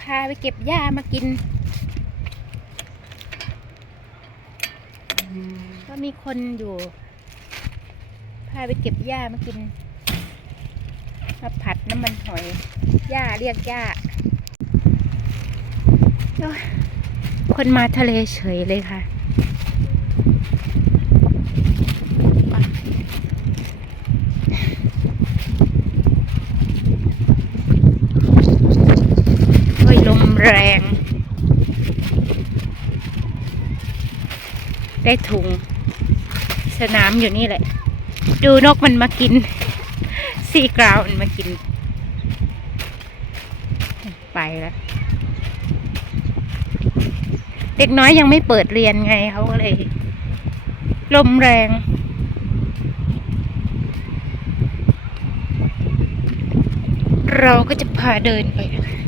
พาไปเก็บหญ้ามากิน ก็มีคนอยู่ พาไปเก็บหญ้ามากินมาผัดน้ำมันหอยหญ้าเรียกหญ้าคนมาทะเลเฉยเลยค่ะ โอ้ยลมแรง ได้ถุง สนามอยู่นี่แหละ ดูนกมันมากินซีกราวมันมากิน ไปแล้ว เด็กน้อยยังไม่เปิดเรียนไงเขาก็เลย ลมแรงเราก็จะพาเดินไปนะคะ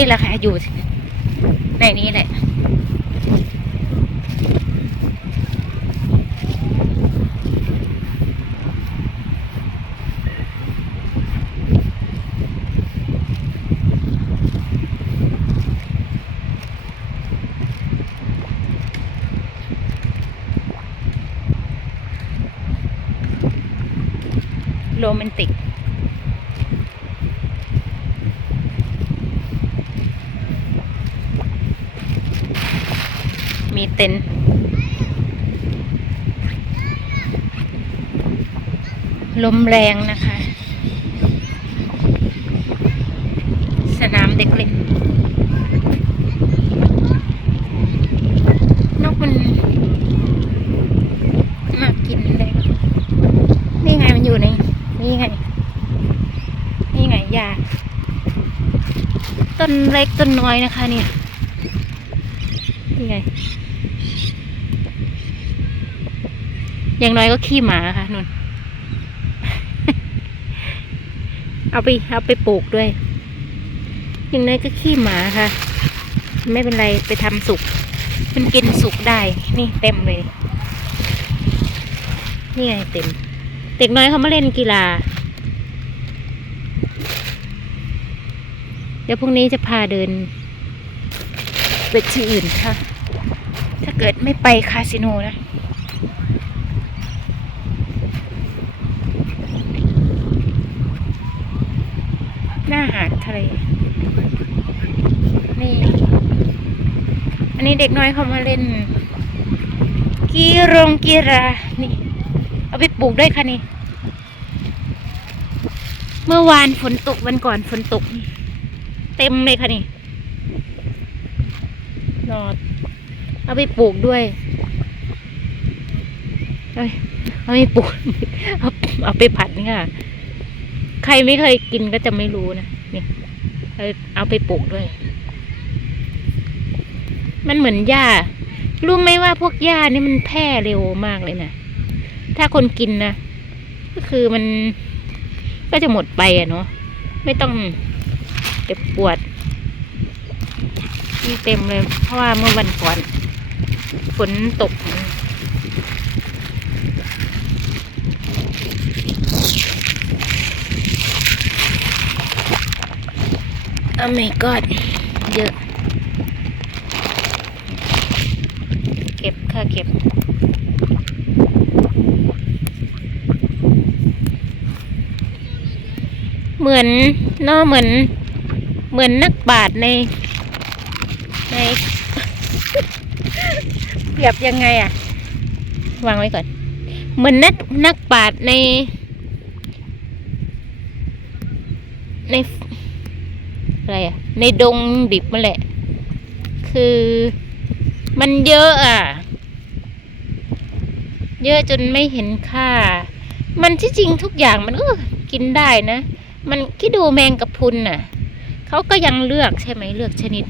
นี่แหละค่ะอยู่ในนี้แหละโรแมนติก มีเต็นท์ลมแรงนะคะ สนามเด็กเล่นนกมันมากินได้ปะนี่ไงมันอยู่ในนี่ไง นี่ไงยาต้นเล็กต้นน้อยนะคะเนี่ยนี่ไง อย่างน้อยก็ขี้หมาค่ะนุ่น เอาไปเอาไปปลูกด้วย อย่างน้อยก็ขี้หมาค่ะ ไม่เป็นไรไปทำสุก มันกินสุกได้ นี่เต็มเลย นี่ไงเต็ม เด็กน้อยเขามาเล่นกีฬา เดี๋ยวพรุ่งนี้จะพาเดินไปที่อื่นค่ะ ถ้าเกิดไม่ไปคาสิโนนะ หน้าหาดทะเล นี่ อันนี้เด็กน้อยเขามาเล่น กีรงกีฬานี่ เอาไปปลูกได้ค่ะนี่ เมื่อวานฝนตกวันก่อนฝนตก เต็มเลยค่ะนี่นอดเอาไปปลูกด้วยเอ้ยเอาไปปลูก เอาเอาไปผัดนี่ค่ะ ใครไม่เคยกินก็จะไม่รู้นะเนี่ยเอาไปปลูกด้วย มันเหมือนหญ้า รู้ไหมว่าพวกหญ้านี่มันแพร่เร็วมากเลยนะ ถ้าคนกินนะก็คือมันก็จะหมดไปอะเนาะไม่ต้องเจ็บปวดนี่เต็มเลย เพราะว่าเมื่อวันก่อนฝนตก โอ้ my god เยอะ เก็บค่ะเก็บเหมือนเนาะเหมือน เหมือนนักบาทใน ใน เปรียบยังไงอะวางไว้ก่อน เหมือนนักนักปาดใน ใน อะไรอะในดงดิบมาแหละ คือมันเยอะอะ เยอะจนไม่เห็นค่า มันที่จริงทุกอย่างมันก็กินได้นะ มันคิดดูแมงกะพุนน่ะเขาก็ยังเลือกใช่ไหมเลือกชนิด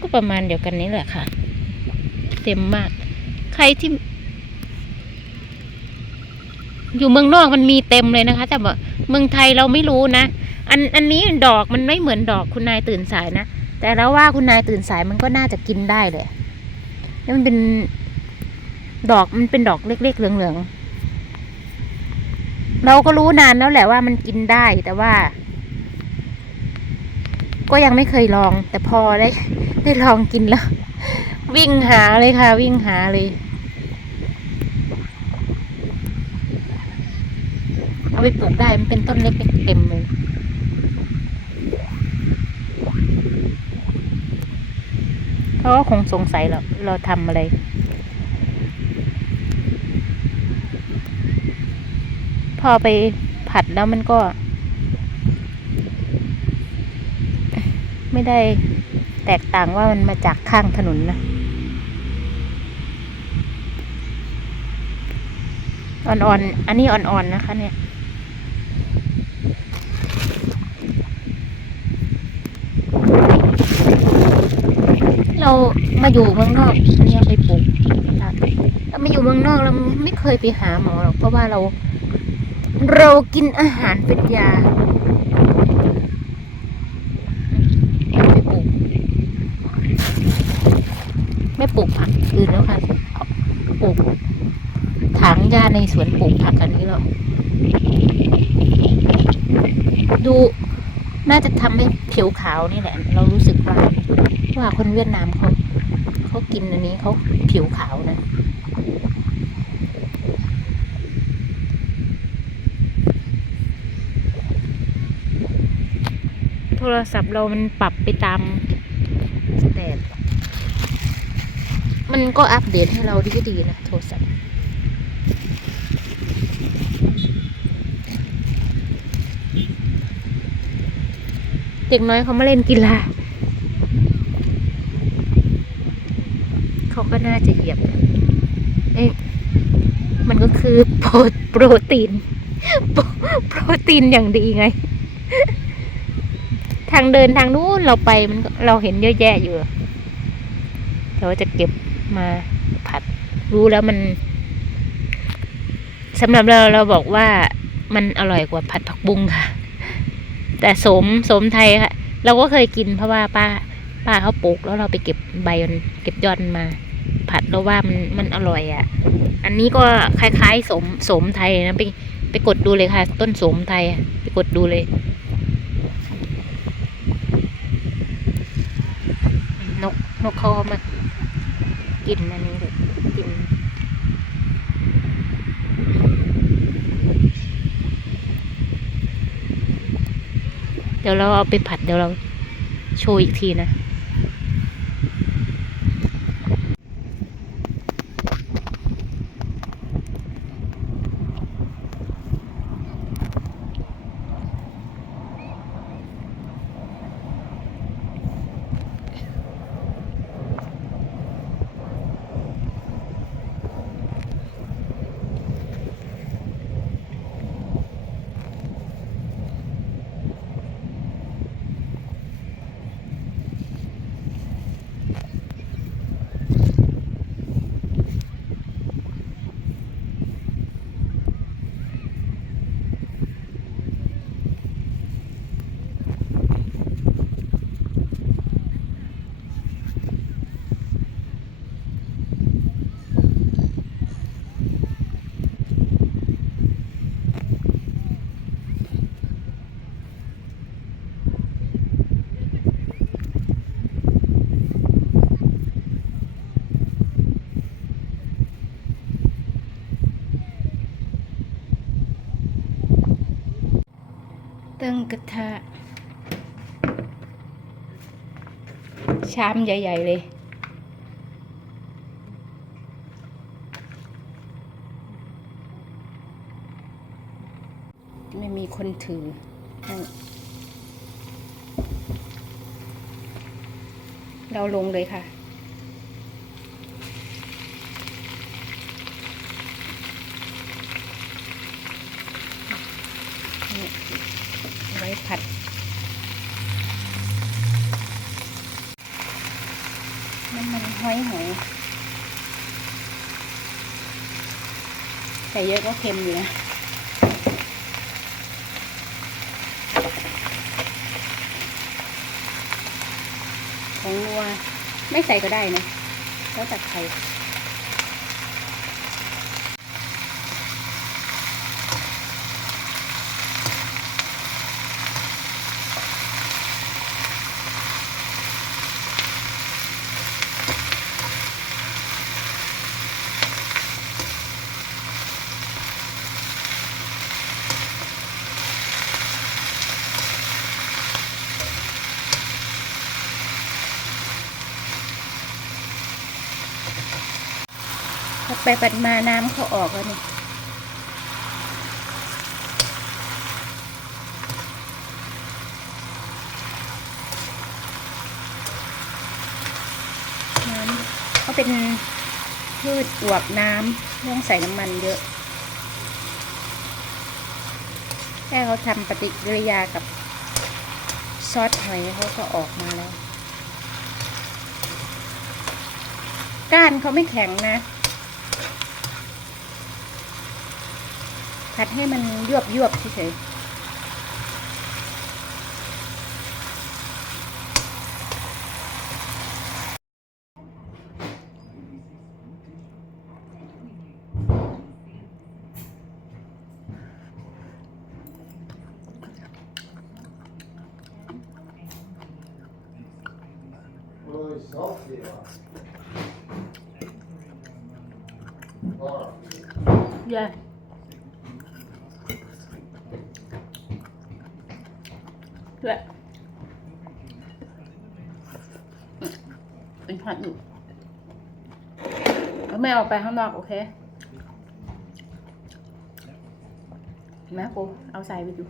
ก็ประมาณเดียวกันนี้แหละค่ะ เต็มมาก ใครที่ อยู่เมืองนอกมันมีเต็มเลยนะคะ แต่ว่าเมืองไทยเราไม่รู้นะ อันอันนี้ดอกมันไม่เหมือนดอกคุณนายตื่นสายนะ แต่แล้วว่าคุณนายตื่นสายมันก็น่าจะกินได้เลยแล้วมันเป็นดอกมันเป็นดอกเล็กๆเหลืองๆ เราก็รู้นานแล้วแหละว่ามันกินได้แต่ว่า ก็ยังไม่เคยลอง แต่พอได้ ได้ลองกินแล้ว วิ่งหาเลยค่ะ วิ่งหาเลย เอา ไปปลูกได้มันเป็นต้นเล็กๆเต็มเลยเขาก็คงสงสัยเราเราทำอะไรพอไปผัดแล้วมันก็ ไม่ได้แตกต่างว่ามันมาจากข้างถนนนะอ่อนๆอันนี้อ่อนๆนะคะเนี่ย เรามาอยู่เมืองนอกเนี่ยไปปลูกเรามาอยู่เมืองนอกเราไม่เคยไปหาหมอหรอกเพราะว่าเรา เรากินอาหารเป็นยาไม่ปลูกไม่ปลูกผักอื่นแล้วค่ะปลูกถางหญ้าในสวนปลูกผักอันนี้แล้วดูน่าจะทำให้ผิวขาวนี่แหละ เรารู้สึก ว่าว่าคนเวียดนามเขาเขากินอันนี้เขาผิวขาวนะโทรศัพท์เรามันปรับไปตามสแตทมันก็อัปเดตให้เราดีดีๆนะ โทรศัพท์ เด็กน้อยเขามาเล่นกีฬา เขา ก็น่าจะเหยียบเอ๊ะมันก็คือโปรโปรตีนโปรตีนอย่างดีไง ทางเดินทางนู้นเราไปมันเราเห็นเยอะแยะอยู่เราจะเก็บมาผัด รู้แล้วมันสำหรับเราเราบอกว่ามันอร่อยกว่าผัดผักบุ้งค่ะ แต่สมสมไทยค่ะ เราก็เคยกินเพราะว่าป้าป้าเขาปลูกแล้วเราไปเก็บใบมันเก็บยอดมา ผัดแล้วว่ามันมันอร่อยอะ อันนี้ก็คล้ายๆสมสมไทยนะไปไปกดดูเลยค่ะ ต้นสมไทยไปกดดูเลย นกนกเขาเอามากินอันนี้เลยกินเดี๋ยวเราเอาไปผัดเดี๋ยวเราโชว์อีกทีนะ ตั้งกระทะ ชามใหญ่ ๆ เลย ไม่มีคนถือเราลงเลยค่ะ ใส่เยอะก็เค็มอยู่นะของรัวไม่ใส่ก็ได้นะแล้วแต่ใคร ไปปัดมาน้ำเขาออกแล้วนี่น้ำเขาเป็นพืชอวบน้ำไม่ต้องใส่น้ำมันเยอะแค่เขาทำปฏิกิริยากับซอสหอยเขาก็ออกมาแล้ว ก้านเขาไม่แข็งนะ ผัดให้มันยวบยวบเฉยๆ Really salty. Or เย่ ด้วยเป็นผัดอยู่แล้วไม่เอาไปข้างนอกโอเคเห็นไหมกูเอาใส่ไปดู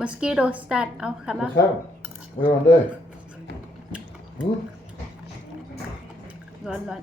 mosquito start เอาคำว่า what's happening? What do you want to do? Hmm? ร้อนร้อน